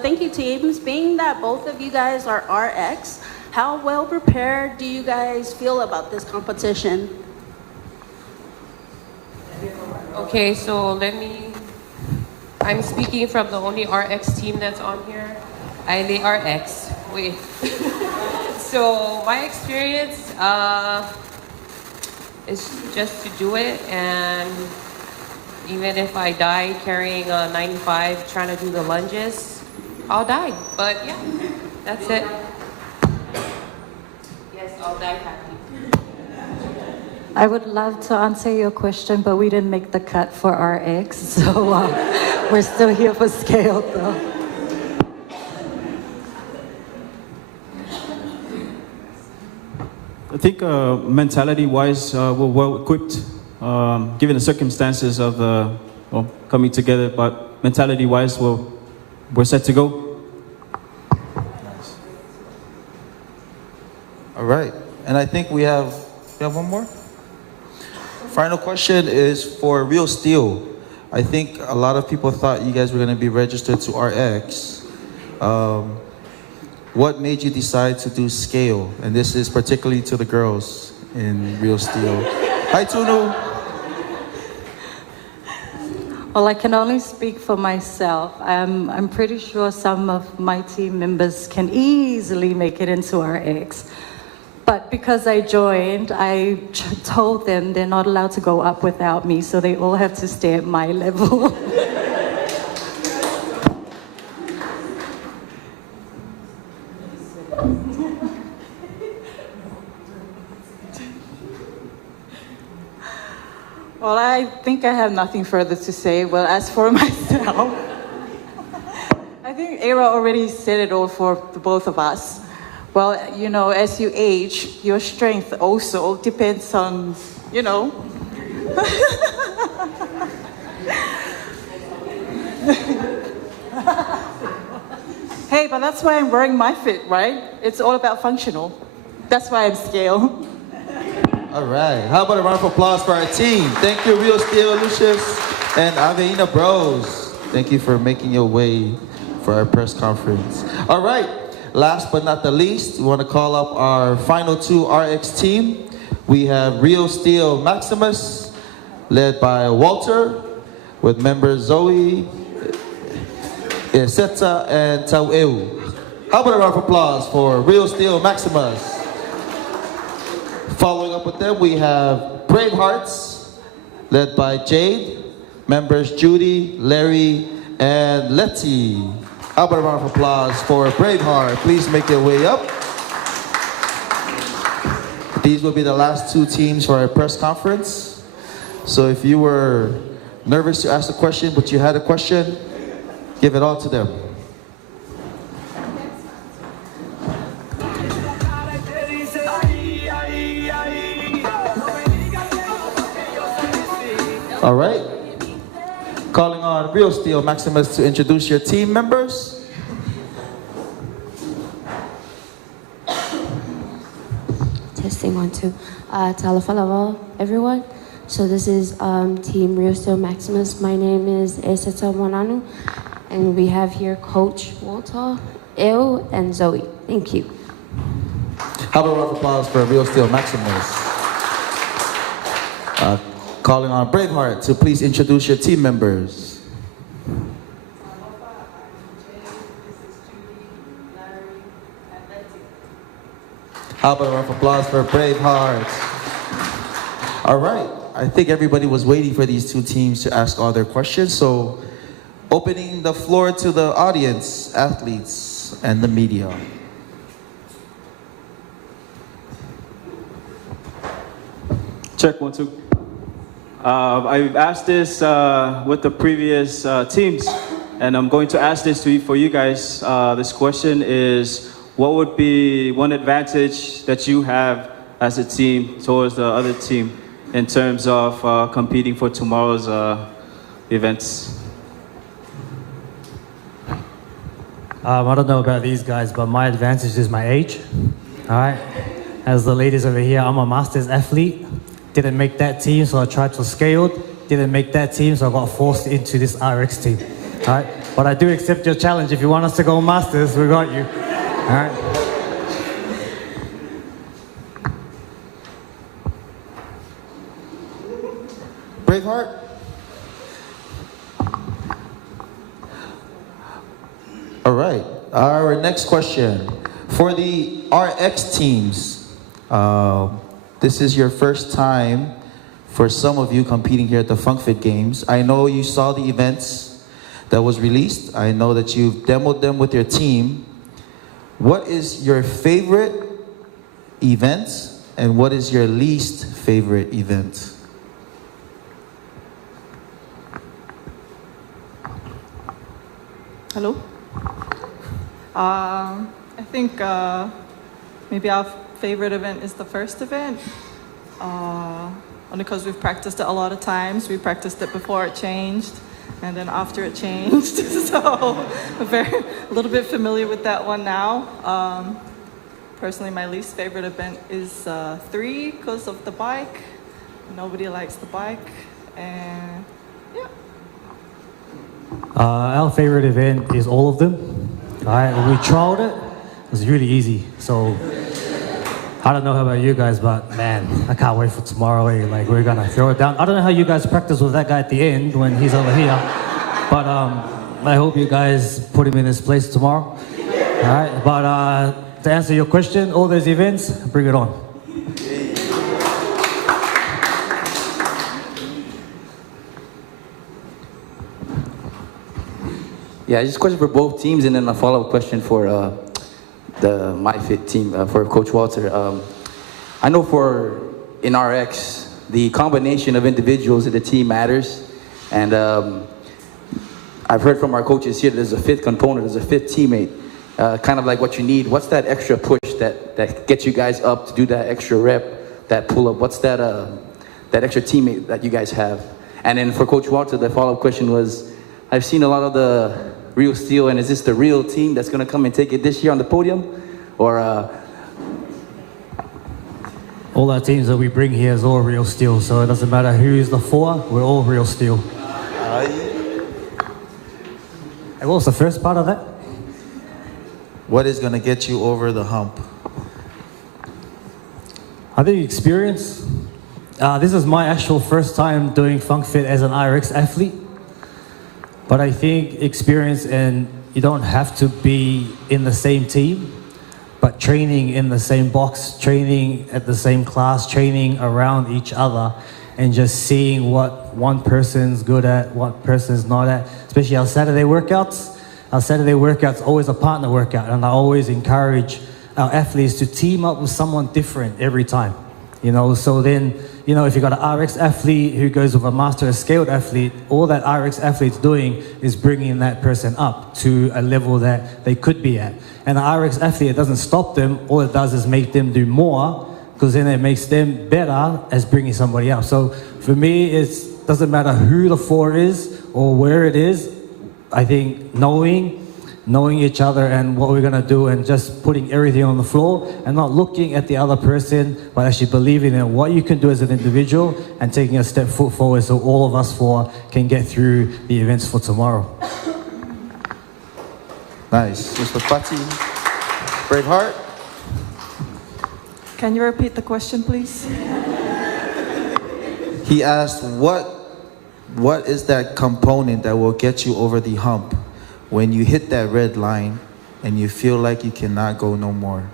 Thank you, teams. Being that both of you guys are RX, how well prepared do you guys feel about this competition? Okay, so I'm speaking from the only RX team that's on here. I the RX. Wait. So my experience is just to do it, and even if I die carrying a 95 trying to do the lunges, I'll die. But yeah, that's it. Yes, I'll die happy. I would love to answer your question, but we didn't make the cut for RX, so we're still here for scale though. I think mentality-wise, we're well equipped, given the circumstances of coming together. But mentality-wise, we're set to go. Nice. All right, and I think we have one more. Final question is for Real Steel. I think a lot of people thought you guys were going to be registered to RX. What made you decide to do scale? And this is particularly to the girls in Real Steel. Hi, Tunu. Well, I can only speak for myself. I'm pretty sure some of my team members can easily make it into RX. But because I joined, I told them they're not allowed to go up without me, so they all have to stay at my level. Well, I think I have nothing further to say. Well, as for myself, I think Era already said it all for the both of us. Well, you know, as you age, your strength also depends on, you know. Hey, but that's why I'm wearing my fit, right? It's all about functional. That's why I'm scale. All right. How about a round of applause for our team? Thank you, Real Steel, Lucius, and Aveina Bros. Thank you for making your way for our press conference. All right. Last but not the least, we want to call up our final two RX team. We have Real Steel Maximus, led by Walter, with members Zoe, Seta, and Taueu. How about a round of applause for Real Steel Maximus? Following up with them, we have Bravehearts, led by Jade, members Judy, Larry, and Letty. How about a round of applause for Braveheart? Please make your way up. These will be the last two teams for our press conference. So if you were nervous to ask a question, but you had a question, give it all to them. All right. Calling on Real Steel Maximus to introduce your team members. Testing 1, 2. Talafalava, everyone. So this is Team Real Steel Maximus. My name is Eseta Monanu, and we have here Coach Walter, El, and Zoe. Thank you. How about a round of applause for Real Steel Maximus? Calling on Braveheart to please introduce your team members. How about a round of applause for Braveheart? All right, I think everybody was waiting for these two teams to ask all their questions, so opening the floor to the audience, athletes, and the media. Check 1, 2. I've asked this with the previous teams, and I'm going to ask this for you guys. This question is, what would be one advantage that you have as a team towards the other team in terms of competing for tomorrow's events? I don't know about these guys, but my advantage is my age. All right. As the ladies over here, I'm a masters athlete. Didn't make that team, so I tried to scale. Didn't make that team, so I got forced into this RX team. All right. But I do accept your challenge. If you want us to go masters, we got you. All right. Braveheart? All right, our next question. For the RX teams, this is your first time for some of you competing here at the Funkfit Games. I know you saw the events that was released. I know that you've demoed them with your team. What is your favorite event and what is your least favorite event? Hello. I think maybe our favorite event is the first event. Only because we've practiced it a lot of times. We practiced it before it changed, and then after it changed. So we're a little bit familiar with that one now. Personally, my least favorite event is 3 because of the bike. Nobody likes the bike. And yeah. Our favorite event is all of them. All right, we trialed it. It was really easy. So I don't know about you guys, but man, I can't wait for tomorrow. Like we're gonna throw it down. I don't know how you guys practice with that guy at the end when he's over here, but I hope you guys put him in his place tomorrow. All right, but to answer your question, all those events, bring it on. Yeah, just a question for both teams, and then a follow-up question for the MyFit team, for Coach Walter. I know in RX, the combination of individuals in the team matters, and I've heard from our coaches here that there's a fifth component, there's a fifth teammate, kind of like what you need. What's that extra push that gets you guys up to do that extra rep, that pull-up? What's that extra teammate that you guys have? And then for Coach Walter, the follow-up question was, I've seen a lot of the Real Steel, and is this the real team that's going to come and take it this year on the podium? Or all our teams that we bring here is all Real Steel, so it doesn't matter who's the four, we're all Real Steel. And what was the first part of that? What is going to get you over the hump? I think experience. This is my actual first time doing Funkfit as an RX athlete. But I think experience, and you don't have to be in the same team, but training in the same box, training at the same class, training around each other, and just seeing what one person's good at, what person's not at, especially our Saturday workouts. Our Saturday workout's always a partner workout, and I always encourage our athletes to team up with someone different every time. So then, if you've got an RX athlete who goes with a master scaled athlete, all that RX athlete's doing is bringing that person up to a level that they could be at. And the RX athlete, it doesn't stop them. All it does is make them do more, because then it makes them better as bringing somebody up. So for me, it doesn't matter who the four is or where it is. I think knowing each other and what we're going to do, and just putting everything on the floor and not looking at the other person, but actually believing in what you can do as an individual and taking a step forward so all of us four can get through the events for tomorrow. Nice. Mr. Patti, Braveheart? Can you repeat the question, please? He asked, what is that component that will get you over the hump when you hit that red line and you feel like you cannot go no more?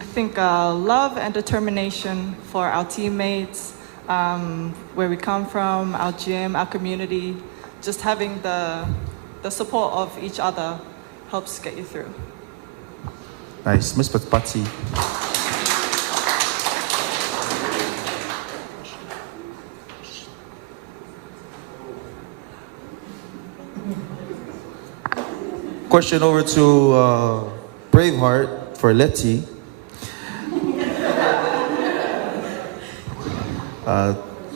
I think love and determination for our teammates, where we come from, our gym, our community, just having the support of each other helps get you through. Nice. Mr. Patti. Question over to Braveheart for Letty.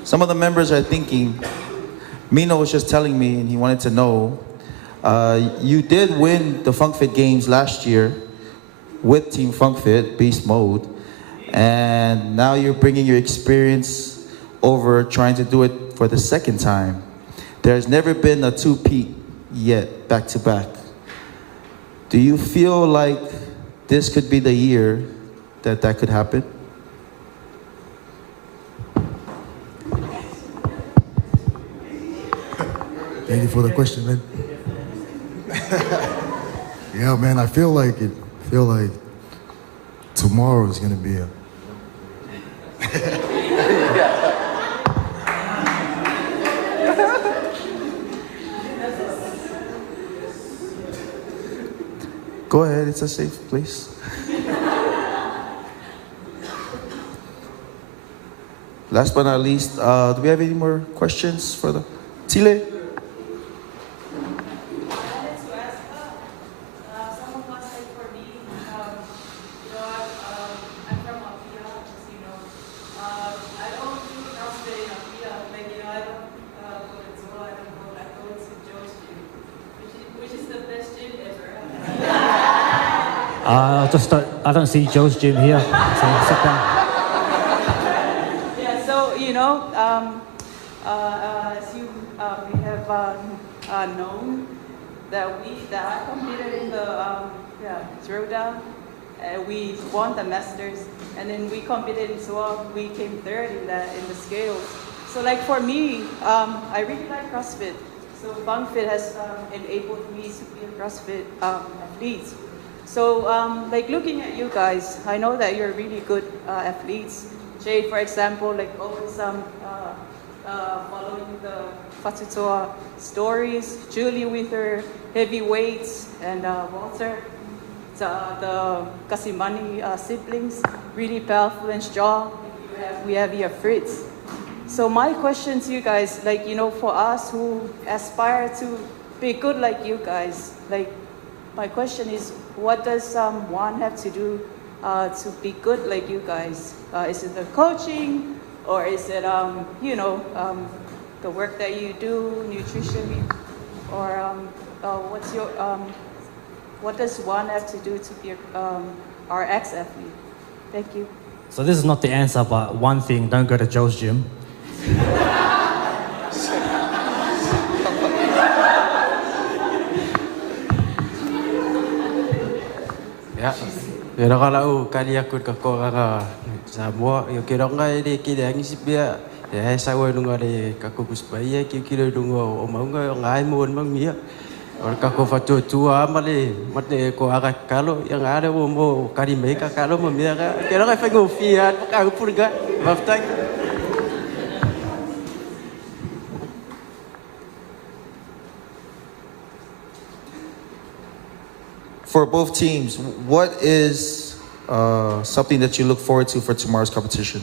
Some of the members are thinking, Mino was just telling me, and he wanted to know, you did win the Funkfit Games last year with Team Funkfit, Beast Mode, and now you're bringing your experience over trying to do it for the second time. There's never been a two-peat yet, back to back. Do you feel like this could be the year that could happen? Thank you for the question, man. Yeah, man, I feel like tomorrow is gonna be Go ahead, it's a safe place. Last but not least, do we have any more questions for the Chile? I don't see Joe's gym here, so sit down. Yeah, so as you may have known, that I competed in the throwdown. We won the Masters, and then we competed in Seoul. We came third in the scales. So like for me, I really like CrossFit. So Funkfit has enabled me to be a CrossFit athlete. So like looking at you guys, I know that you're really good athletes. Jade, for example, like always following the Fatsutoa stories. Julie with her heavy weights, and Walter, the Kasimani siblings, really powerful and strong. We have here Fritz. So my question to you guys, like, for us who aspire to be good like you guys, like, my question is, what does one have to do to be good like you guys? Is it the coaching, or is it, the work that you do, nutrition, or what does one have to do to be our ex-athlete? Thank you. So this is not the answer, but one thing, don't go to Joe's gym. Ya, pero kalau kali aku ke Korea Samoa, yo kira ngai de kira ngisi bia, ya sawo nunga de kako kusbaya kira nunga o maunga ngai mon mang mia. Or kako fatu tua male mate ko aga kalau yang ada mo kari meka kalau mamia kira ngai fengo fiat ka purga baftai. For both teams, what is something that you look forward to for tomorrow's competition?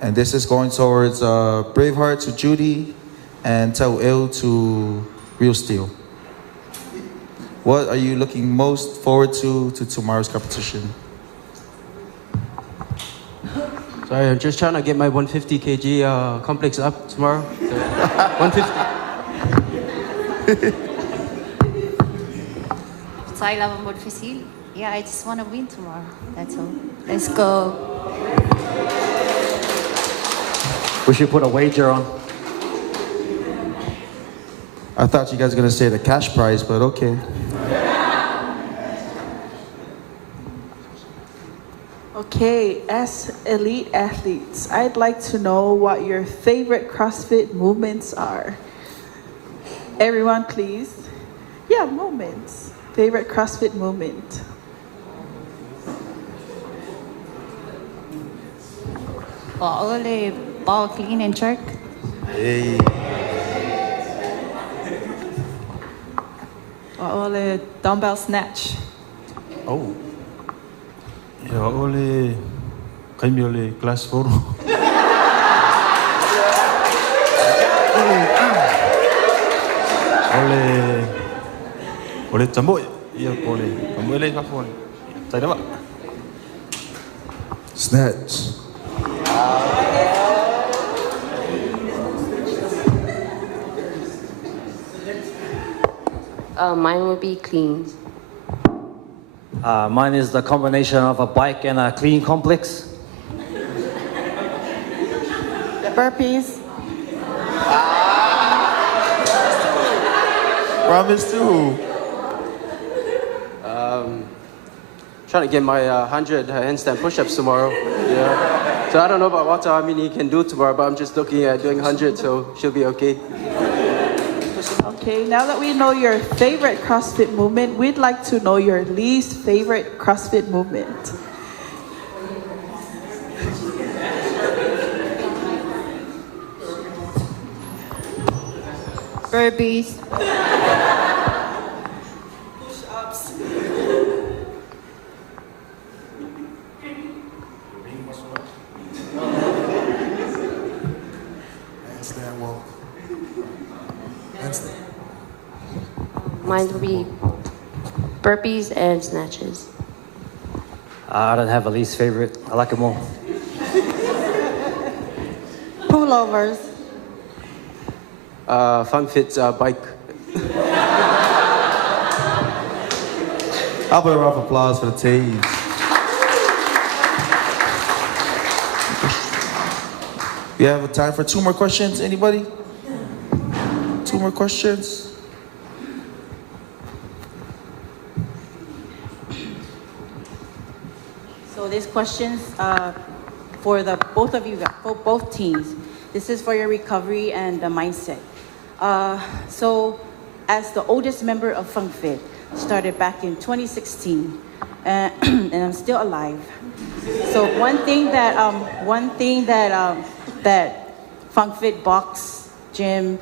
And this is going towards Braveheart to Judy and Tau'il to Real Steel. What are you looking most forward to tomorrow's competition? Sorry, I'm just trying to get my 150 kg complex up tomorrow. So, 150. I love more difícil. Yeah, I just want to win tomorrow. That's all. Let's go. We should put a wager on. I thought you guys were going to say the cash prize, but okay. Okay, as elite athletes, I'd like to know what your favorite CrossFit movements are. Everyone, please. Yeah, moments. Favorite CrossFit movement? Only ball clean and jerk. Hey. Only dumbbell snatch. Oh. Ja, oleh kami oleh kelas 4. Oleh cambuk, iya boleh. Kamu boleh kelas 4. Saya dapat. Snatch. Mine would be clean. Mine is the combination of a bike and a clean complex. Burpees. Promise to. Trying to get my 100 handstand push-ups tomorrow. Yeah. So I don't know about what how many he can do tomorrow, but I'm just looking at doing 100, so she'll be okay. Okay, now that we know your favorite CrossFit movement, we'd like to know your least favorite CrossFit movement. Burpees. Push-ups. Handstand walk. Handstand. Mine would be burpees and snatches. I don't have a least favorite. I like them all. Pullovers. Funkfit's bike. How about a round of applause for the teams? We have time for 2 more questions. Anybody? 2 more questions? So this question's for the both of you, for both teams. This is for your recovery and the mindset. So as the oldest member of Funkfit, started back in 2016, and I'm still alive. So one thing that that Funkfit box gym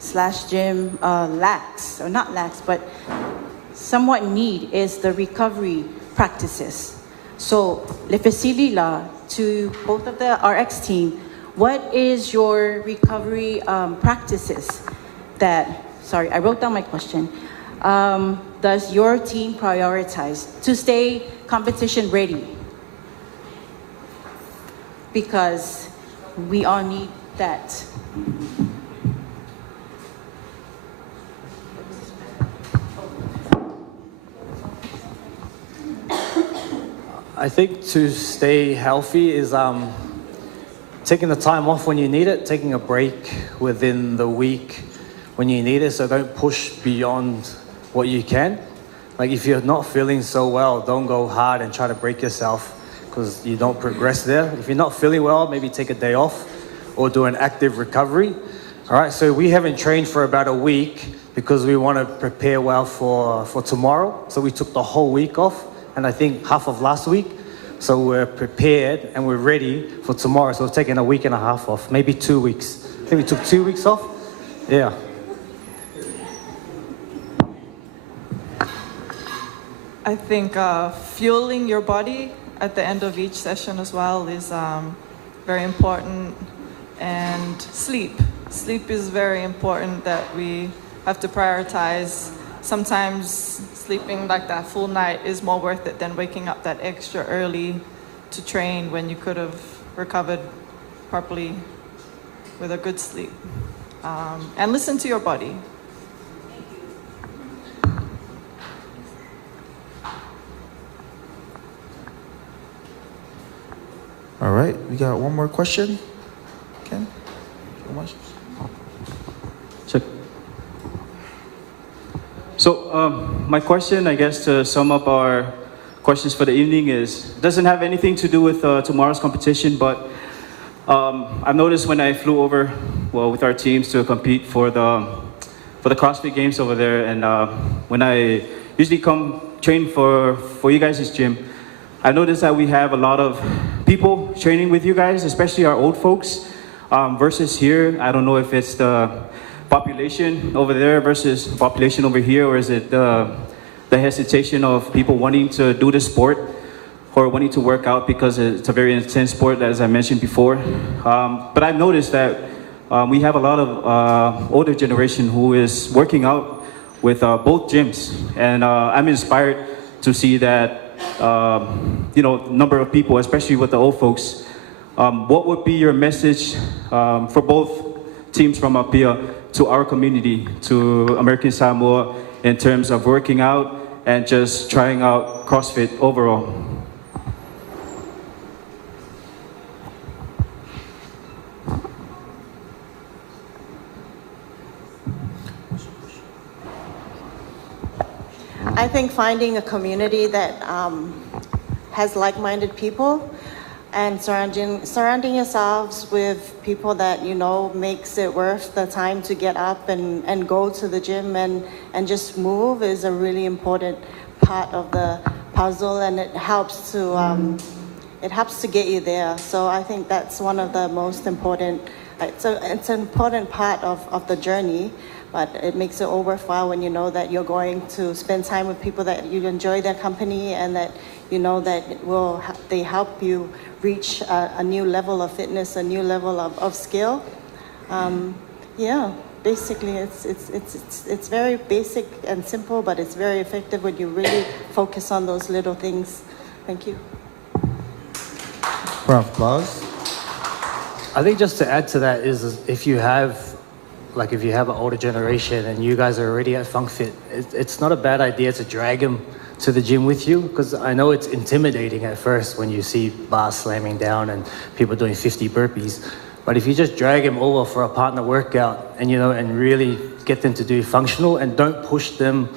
/ gym lacks, or not lacks, but somewhat need is the recovery practices. So, le facili là, to both of the RX team, what is your recovery practices that, sorry, I wrote down my question. Does your team prioritize to stay competition ready? Because we all need that. I think to stay healthy is taking the time off when you need it, taking a break within the week when you need it, so don't push beyond what you can. Like if you're not feeling so well, don't go hard and try to break yourself because you don't progress there. If you're not feeling well, maybe take a day off or do an active recovery. All right, so we haven't trained for about a week because we want to prepare well for tomorrow. So we took the whole week off, and I think half of last week. So we're prepared and we're ready for tomorrow. So we're taking a week and a half off, maybe 2 weeks. I think we took 2 weeks off. Yeah. I think fueling your body at the end of each session as well is very important. And sleep. Sleep is very important that we have to prioritize. Sometimes sleeping like that full night is more worth it than waking up that extra early to train when you could have recovered properly with a good sleep. And listen to your body. All right, we got one more question. Ken? So much. Check. So my question, I guess, to sum up our questions for the evening doesn't have anything to do with tomorrow's competition, but I've noticed when I flew over, with our teams to compete for the CrossFit Games over there, and when I usually come train for you guys' gym, I noticed that we have a lot of people training with you guys, especially our old folks, versus here. I don't know if it's the population over there versus population over here, or is it the hesitation of people wanting to do the sport or wanting to work out because it's a very intense sport, as I mentioned before. But I've noticed that we have a lot of older generation who is working out with both gyms, and I'm inspired to see that number of people, especially with the old folks. What would be your message for both teams from APIA to our community, to American Samoa, in terms of working out and just trying out CrossFit overall? I think finding a community that has like-minded people and surrounding yourselves with people that you know makes it worth the time to get up and go to the gym and just move is a really important part of the puzzle, and it helps to get you there. So I think that's one of the most important. It's an important part of the journey, but it makes it all worthwhile when you know that you're going to spend time with people that you enjoy their company, and that you know that they help you reach a new level of fitness, a new level of skill. Basically it's very basic and simple, but it's very effective when you really focus on those little things. Thank you. Round of applause. I think just to add to that is if you have an older generation and you guys are already at Funkfit, it's not a bad idea to drag them to the gym with you, because I know it's intimidating at first when you see bars slamming down and people doing 50 burpees. But if you just drag them over for a partner workout and, and really get them to do functional and don't push them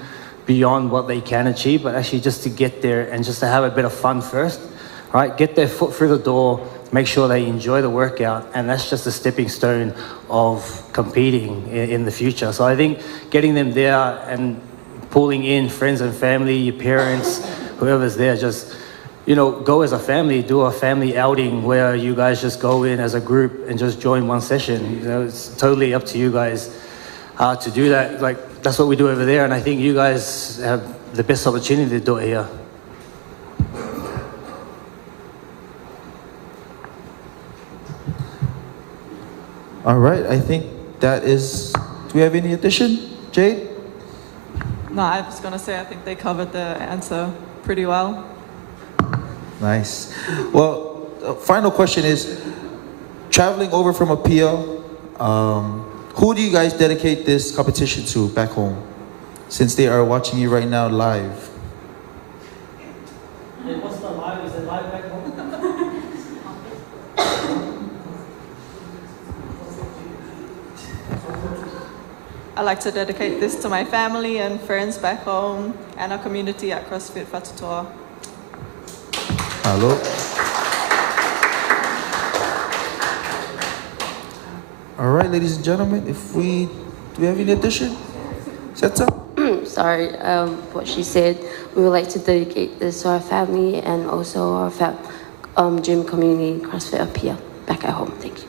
beyond what they can achieve, but actually just to get there and just to have a bit of fun first, right? Get their foot through the door, make sure they enjoy the workout, and that's just a stepping stone of competing in the future. So I think getting them there and pulling in friends and family, your parents, whoever's there, just, go as a family, do a family outing where you guys just go in as a group and just join one session. It's totally up to you guys to do that. Like, that's what we do over there, and I think you guys have the best opportunity to do it here. All right, I think that is. Do we have any addition, Jade? No, I was gonna say I think they covered the answer pretty well. Nice. Well, the final question is, traveling over from Apia, who do you guys dedicate this competition to back home, since they are watching you right now live? What's the live? Is it live back home? I like to dedicate this to my family and friends back home and our community at CrossFit Whatutoa. Hello. All right, ladies and gentlemen, do we have any addition? Seta? Sorry, what she said. We would like to dedicate this to our family and also our gym community, CrossFit Apia, back at home. Thank you.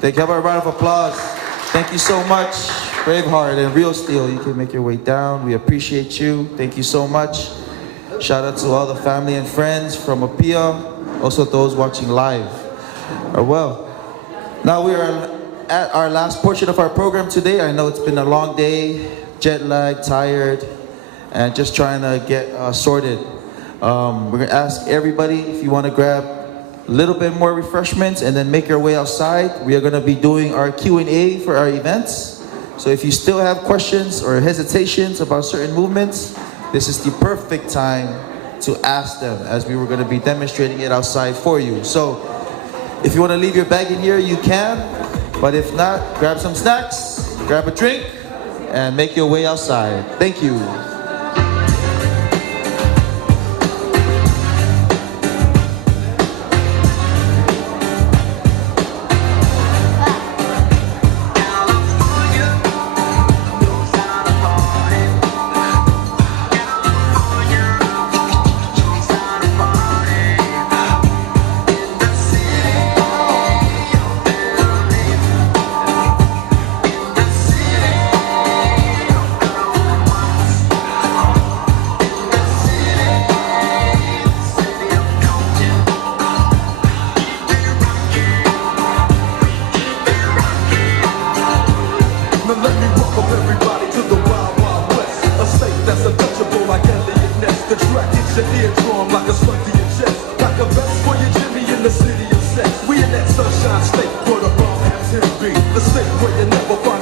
Thank you. Have a round of applause. Thank you so much, Braveheart and Real Steel. You can make your way down. We appreciate you. Thank you so much. Shout out to all the family and friends from Apia, also those watching live. Well, now we are at our last portion of our program today. I know it's been a long day, jet lag, tired, and just trying to get sorted. We're gonna ask everybody if you wanna grab a little bit more refreshments and then make your way outside. We are gonna be doing our Q&A for our events. So if you still have questions or hesitations about certain movements, this is the perfect time to ask them, as we were gonna be demonstrating it outside for you. So if you wanna leave your bag in here, you can. But if not, grab some snacks, grab a drink, and make your way outside. Thank you. The state where you never find